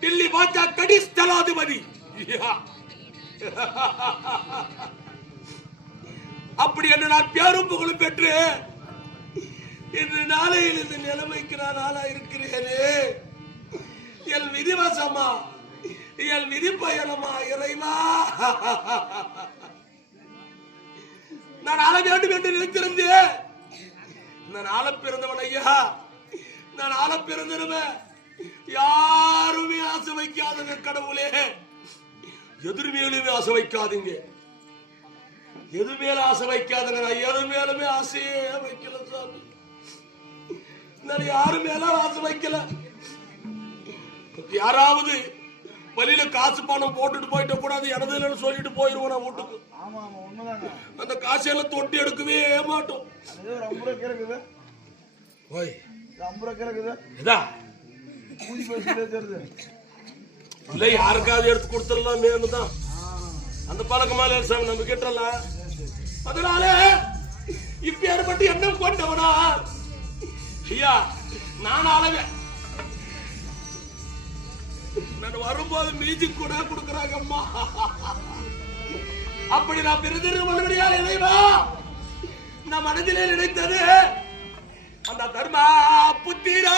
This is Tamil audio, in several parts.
டில்லி பாஜக ஸ்தலாதிபதி. அப்படி என்று நான் பேரும் புகழும் பெற்று இன்று நாளையில் இந்த நிலைமைக்கு நான் ஆளா இருக்கிறேனே. என் விதிவசமா, என் விதி பயணமா இறைவா. நான் ஆள வேண்டும் என்று நினைத்திருந்தேன். நான் ஆள பிறந்தவன் ஐயா. நான் ஆள பிறந்திருவேன். யாருமே ஆசை வைக்காதுங்க கடவுளே. எதிர் மேலுமே ஆசை வைக்காதீங்க. எது மேல ஆசை வைக்காதுங்க. நான் எது மேலுமே ஆசையே வைக்கல சாமி. நான் யாரு மேல ஆசை வைக்கல. யாராவது வழியில காசு பணம் போட்டுட்டு போயிட்ட கூடாது, எனதுன்னு சொல்லிட்டு போயிருவோம் நான் வீட்டுக்கு. அந்த காசையெல்லாம் தொட்டி எடுக்கவே மாட்டோம். இல்ல யாருக்காவது எடுத்து கொடுத்துடலாம் மேலுதான் அந்த பழக்கமால சாமி நம்ம கிட்டலாம். அதனால இப்ப ஏற்பட்டு எண்ணம் கொண்டவனா ஐயா நான் அளவே. நான் வரும்போது மியூசிக் கூட கொடுக்குறாங்க அம்மா. அப்படி நான் பிறந்திருந்தால் இறைவா, நான் மனதிலே நினைத்தது அந்த தர்மா புத்திரா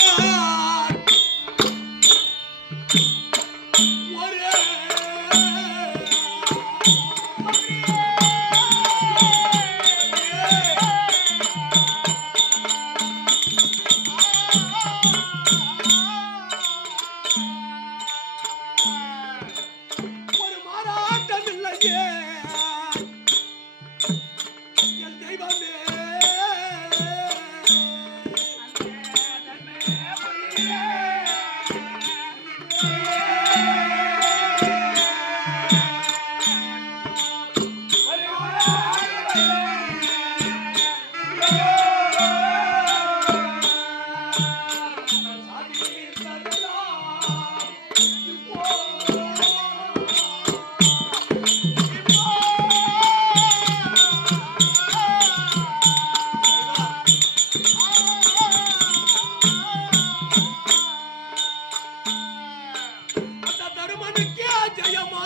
ஜயமா